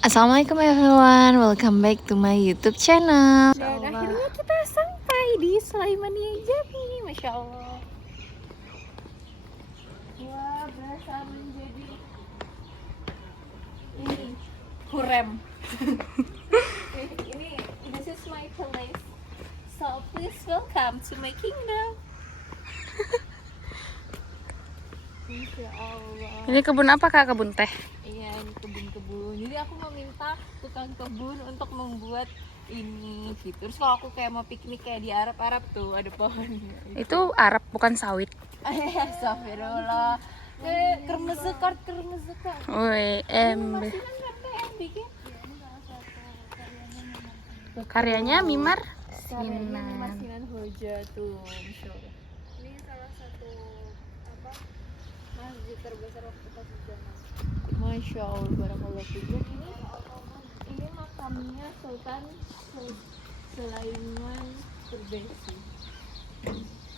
Assalamualaikum everyone, welcome back to my YouTube channel. Dan akhirnya kita sampai di Sulaimania Jami, Masya Allah. Wah, berasa menjadi ini Hurem. Ini this is my place, so please welcome to my kingdom. Masya Allah. Ini kebun apa kak? Kebun teh? Iya, ini kebun-kebun. Jadi aku meminta tukang kebun untuk membuat ini gitu. Terus kalau aku kayak mau piknik kayak di Arab-Arab tuh ada pohon. Itu Arab bukan sawit. Astagfirullah. Kırmızı kart. Woi, Masih kan kata yang bikin. karyanya Mimar Karyanya Sinan. Mimar Sinan Hoja tuh, Masya Allah. Ini salah satu masjid terbesar waktu pas zaman. Masya Allah, barakallahu fikum. Ini makamnya Sultan Sulaiman Terbesi.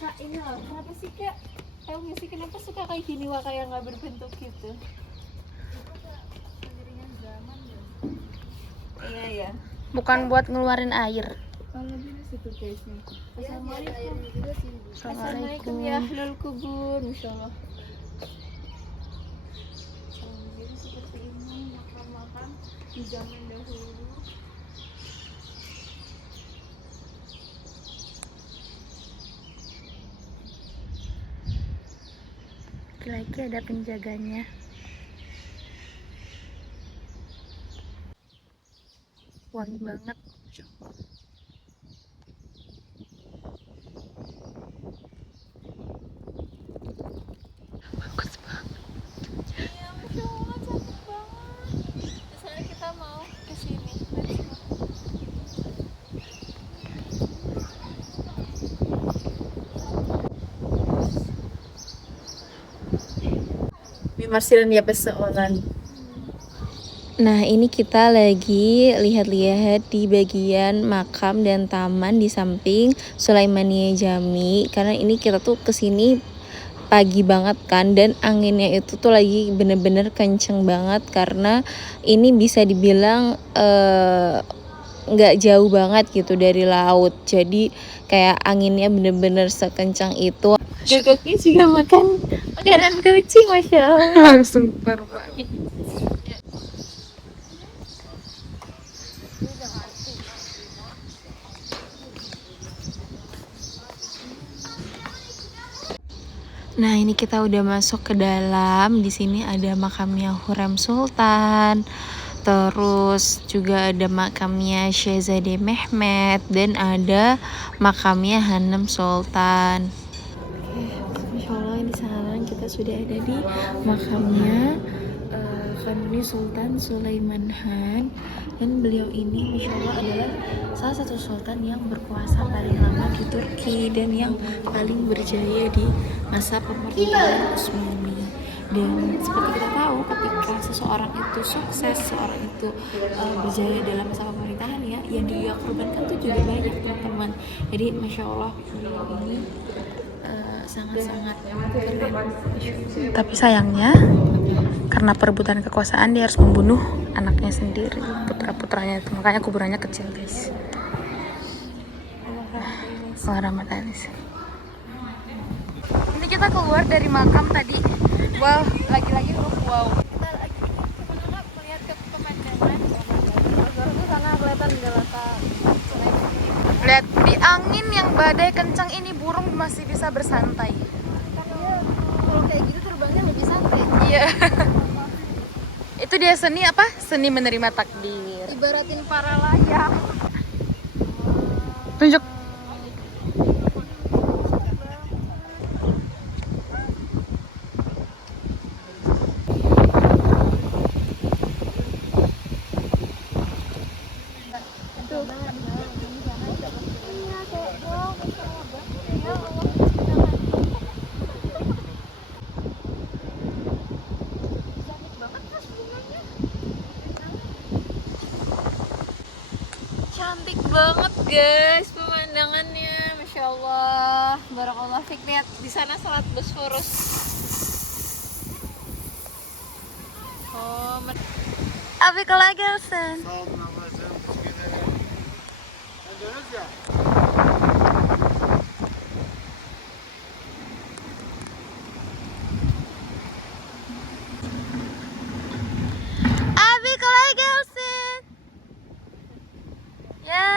Kak, ini loh, kenapa sih kak? Tahu nggak sih kenapa suka kayak gini wah, kayak nggak berbentuk gitu? Seiringan zaman ya. Iya ya. Bukan buat ngeluarin air. Kalau gini situ guysnya. Assalamualaikum. Assalamualaikum Assalamualaikum. ya ahlul kubur, Masya Allah. Jadi seperti ini makam-makam di zaman dahulu. Lagi ada penjaganya. Wangi banget. Bagus banget. Iya, Masya Allah, cantik banget. Misalnya kita mau ke sini. Mimar Sinan ya perseorangan. Nah, ini kita lagi lihat-lihat di bagian makam dan taman di samping Sulaimania Jami. Karena ini kita tuh kesini pagi banget kan, dan anginnya itu tuh lagi bener-bener kenceng banget. Karena ini bisa dibilang nggak jauh banget gitu dari laut. Jadi kayak anginnya bener-bener sekencang itu. Kakaknya juga makan makanan kucing, Masya Allah. Langsung berbagi. Nah, ini kita udah masuk ke dalam. Di sini ada makamnya Hurrem Sultan. Terus juga ada makamnya Syahzade Mehmet dan ada makamnya Hanem Sultan. Masya Allah, ini sekarang kita sudah ada di makamnya Kanuni Sultan Sulaiman Han, dan beliau ini Masya Allah adalah salah satu sultan yang berkuasa paling lama di Turki dan yang paling berjaya di masa pemerintahan Utsmani. Dan seperti kita tahu, ketika seseorang itu sukses, seseorang itu berjaya dalam masa pemerintahan ya, yang dia korbankan tuh juga banyak teman-teman. Jadi Masya Allah, beliau ini sangat-sangat keren. Tapi sayangnya karena perebutan kekuasaan dia harus membunuh anaknya sendiri, putra-putranya itu. Makanya kuburannya kecil guys. Warahmatullahi. Ini kita keluar dari makam tadi. Wow, lagi-lagi wow. Kita lagi melihat ke pemandangan. Di sana kelihatan Galata. Lihat di angin yang badai kencang ini, burung masih bisa bersantai. Kalau kayak gitu terbangnya lebih santai. Iya. Itu dia seni apa? Seni menerima takdir. Ibaratin para layang. Tunjuk. Cantik banget guys pemandangannya, Masya Allah, barakallah fik. Lihat di sana salat Bosforus. Oh, Abi kolay gelsin. Sağ olun ablacığım. Teşekkür ederim. Endonezya. Abi kolay gelsin. Ya,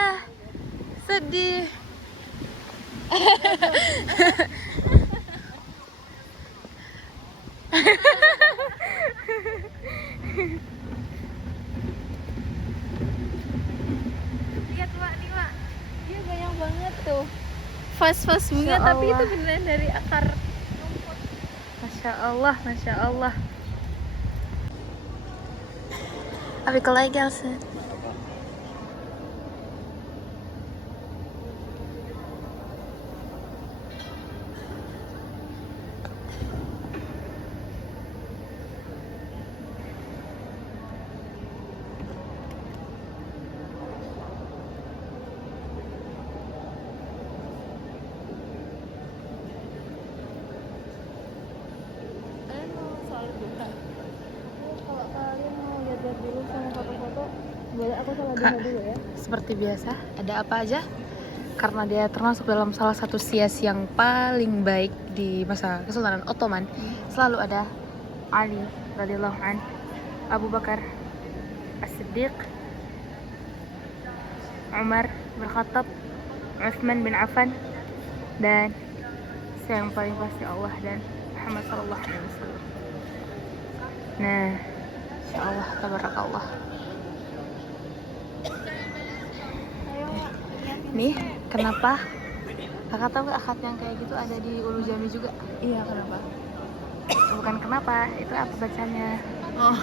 sedih. Lihat Wak, nih Wak, dia banyak banget tuh vas-vas bunga, Masya tapi itu Allah. beneran dari akar rumput. Masya Allah, Masya Allah. Abi kolay gelsin. Kalian mau soal duha? Kalau kalian mau lihat-lihat dulu sama foto-foto, boleh aku salah duha Kak, dulu ya. seperti biasa, ada apa aja? Karena dia termasuk dalam salah satu sias yang paling baik di masa Kesultanan Ottoman. Selalu ada Ali radhiyallahu an, Abu Bakar As-Siddiq, Umar bin Khattab, Utsman bin Affan, dan yang paling pasti Allah dan Muhammad sallallahu alaihi wasallam. Nah, insyaallah tabarakallah. Ayo Wak, liatin. Nih, kenapa? Kakak tahu gak akad yang kayak gitu ada di Ulu Jami juga? Iya, kenapa? Bukan kenapa, itu apa bacanya? Oh,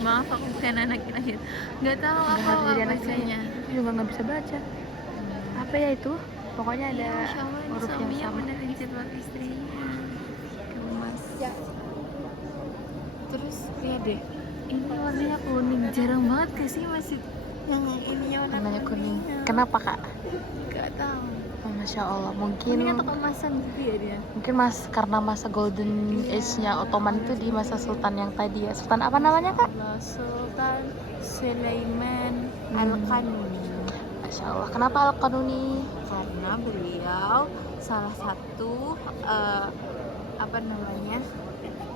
maaf aku bukan anak lahir. Nggak tahu Nggak apa harus jadi anak bacanya. saya. Aku juga nggak bisa baca. Apa ya itu? Pokoknya ada Iya, Masya Allah, ini huruf yang suaminya sama. benerin jadwal istrinya. Gemas. Ya. Terus lihat deh, ini warnanya kuning. Jarang banget gak sih masjid yang ininya Warnanya kuning. kuningnya? Kenapa kak? Gak tahu. Oh, Masya Allah, Kuning atau mungkin kemasan gitu ya dia? karena masa golden Iya. age-nya Ottoman itu di masa Sultan yang tadi ya. Sultan apa namanya kak? Allah Sultan Sulaiman Hmm. Al-Qanuni. Masya Allah, kenapa Al-Qanuni? Karena beliau salah satu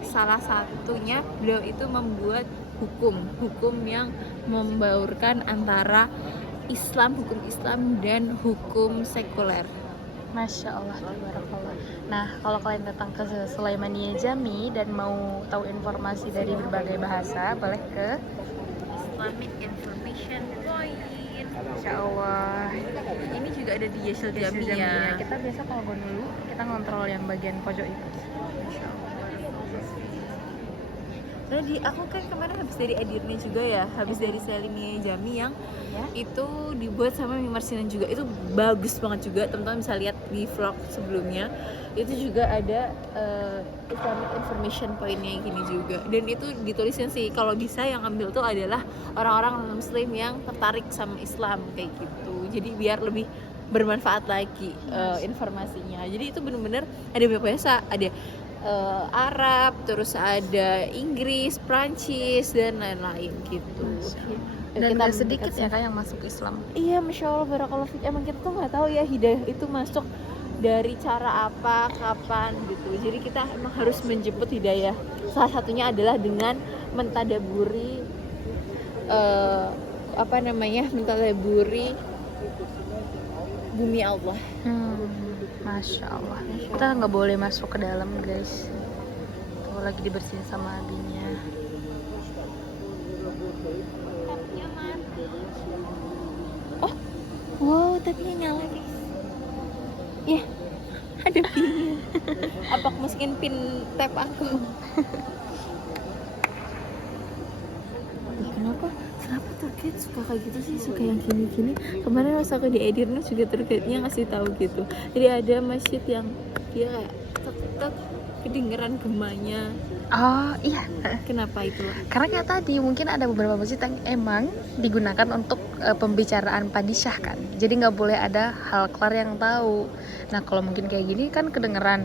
salah satunya beliau itu membuat hukum yang membaurkan antara hukum Islam dan hukum sekuler. Masya Allah, tabarakallah. Nah, kalau kalian datang ke Sulaimania Jami dan mau tahu informasi dari berbagai bahasa, boleh ke Islamic Information Point. Masya Allah. Ini juga ada di Yesil Jami Jami ya. Kita biasa kalau go dulu, kita ngontrol yang bagian pojok itu. Soalnya aku kan kemarin habis dari Edirne juga ya, habis dari Salimia Jami yang Ya. itu dibuat sama Mimar Sinan juga, itu bagus banget juga, teman-teman bisa lihat di vlog sebelumnya. Itu juga ada Islamic Information Point-nya gini juga, dan itu ditulisnya sih kalau bisa yang ambil tuh adalah orang-orang non muslim yang tertarik sama Islam kayak gitu, jadi biar lebih bermanfaat lagi informasinya. Jadi itu bener-bener ada banyak bahasa, ada Arab, terus ada Inggris, Prancis, dan lain-lain gitu. Dan Kita gak sedikit mendekat ya kak yang masuk Islam. Iya, Masya Allah, barakallahu fiik. Emang kita tuh nggak tahu ya hidayah itu masuk dari cara apa, kapan gitu. Jadi kita emang harus menjemput hidayah. Salah satunya adalah dengan mentadaburi mentadaburi bumi Allah. Masya Allah. Kita nggak boleh masuk ke dalam guys. Tuh lagi dibersihin sama abinya. Tapnya mati. Oh, wow, tapnya nyala guys. Ya, ada pinnya. Apa aku masukin pin tap aku? Kenapa Turkit suka kayak gitu sih, suka yang gini-gini. Kemarin pas aku di Edirne juga Turkitnya ngasih tahu gitu. Jadi ada masjid yang dia kayak tek kedengeran gemanya. Oh iya. Kenapa itu? Karena kayak tadi mungkin ada beberapa masjid yang emang digunakan untuk pembicaraan padisyah kan. Jadi nggak boleh ada hal kelar yang tahu. Nah kalau mungkin kayak gini kan kedengeran.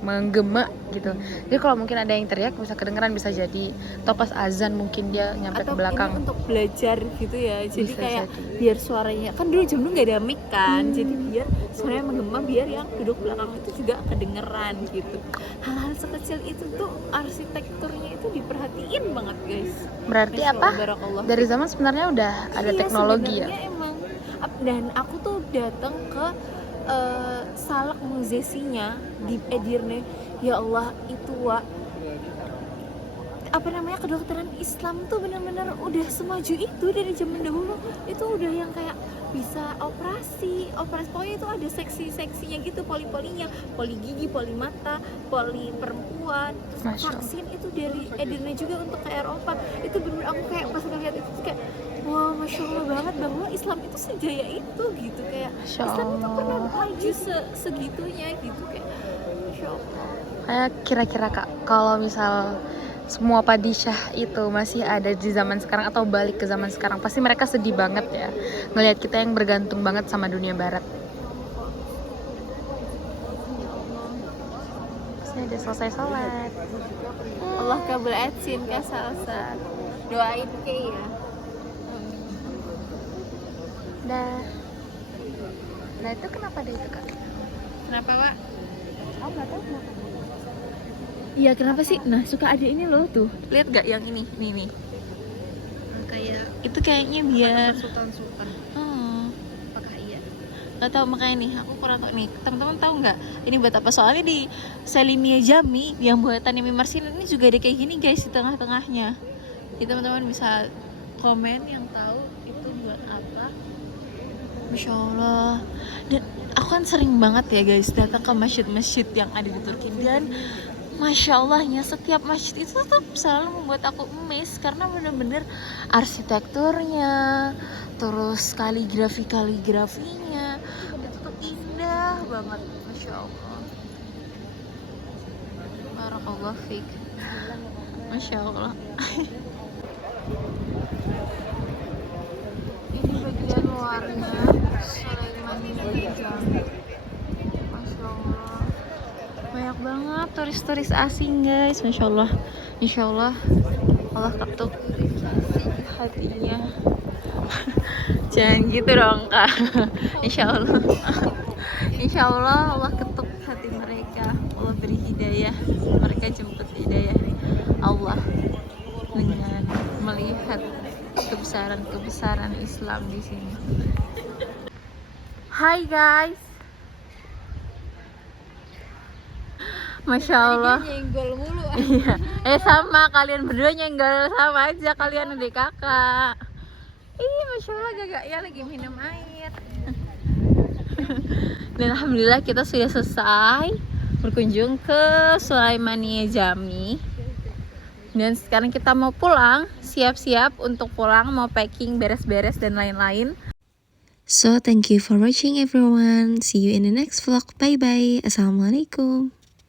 menggema gitu. Jadi kalau mungkin ada yang teriak bisa kedengeran, bisa jadi atau pas azan mungkin dia nyampe atau ke belakang. ini untuk belajar gitu ya, jadi Bisa kayak jadi. biar suaranya kan dulu jam dulu nggak ada mic kan, jadi biar suaranya menggema biar yang duduk belakang itu juga kedengeran gitu. Hal-hal sekecil itu tuh arsitekturnya itu diperhatiin banget guys. Berarti Masya apa? Allah, barakallah. Dari zaman sebenarnya udah ada Iya, teknologi ya. sebenarnya emang. Dan aku tuh datang ke salak musesinya di Edirne, ya Allah itu Wak, apa namanya, kedokteran Islam tuh benar-benar udah semaju itu dari zaman dahulu. Itu udah yang kayak bisa operasi pokoknya itu ada seksi-seksinya gitu, poli-polinya, poli gigi, poli mata, poli perempuan, terus Masya Allah. vaksin itu dari Edirne juga untuk ke Eropa. Itu bener aku kayak pas ngeliat itu kayak wah, Masya Allah banget bahwa Islam itu sejaya itu gitu, kayak Masya Islam itu pernah Allah. maju segitunya gitu, kayak Masya Allah. Kayak kira-kira Kak, kalau misal semua padisyah itu masih ada di zaman sekarang atau balik ke zaman sekarang, pasti mereka sedih banget ya ngelihat kita yang bergantung banget sama dunia barat. Saya udah selesai sholat. Allah kabul atsin ka salsa, doain ke ya. Nah itu kenapa deh itu Kak? Kenapa Wak? Aku nggak tahu kenapa. Iya kenapa sih? Nah suka ada ini loh tuh. Lihat gak yang ini nih. Kayak Itu kayaknya biar sultan-sultan. Apakah iya? nggak tahu, makanya nih aku kurang tahu nih. Teman-teman tahu nggak ini buat apa? Soalnya di Selimia Jami yang buatan Mimi Marsin ini juga ada kayak gini guys di tengah-tengahnya. Jadi teman-teman bisa komen yang tahu itu buat apa. Masya Allah. Dan aku kan sering banget ya guys datang ke masjid-masjid yang ada di Turki, dan Masya Allahnya setiap masjid itu tuh selalu membuat aku emes karena bener-bener arsitekturnya, terus kaligrafinya itu tuh indah banget. Masya Allah. Barakallah fiik. Masya Allah. Ini bagian luarnya Sulaiman Jami. Masya Allah, banyak banget turis-turis asing guys. Masya Allah, Insya Allah Allah ketuk hatinya. Jangan gitu dong Kak. Insya Allah, Insya Allah Allah ketuk hati mereka. Allah beri hidayah, mereka jemput hidayah Allah dengan melihat kebesaran Islam di sini. Hai guys, Masya Allah. Nyenggol mulu. Iya, sama kalian berdua nyenggol, sama aja kalian adik kakak. Ih, Masya Allah gagaknya lagi minum air. Dan alhamdulillah kita sudah selesai berkunjung ke Sulaimania Jami. Dan sekarang kita mau pulang, siap-siap untuk pulang, mau packing, beres-beres dan lain-lain. So thank you for watching everyone. See you in the next vlog. Bye bye. Assalamualaikum.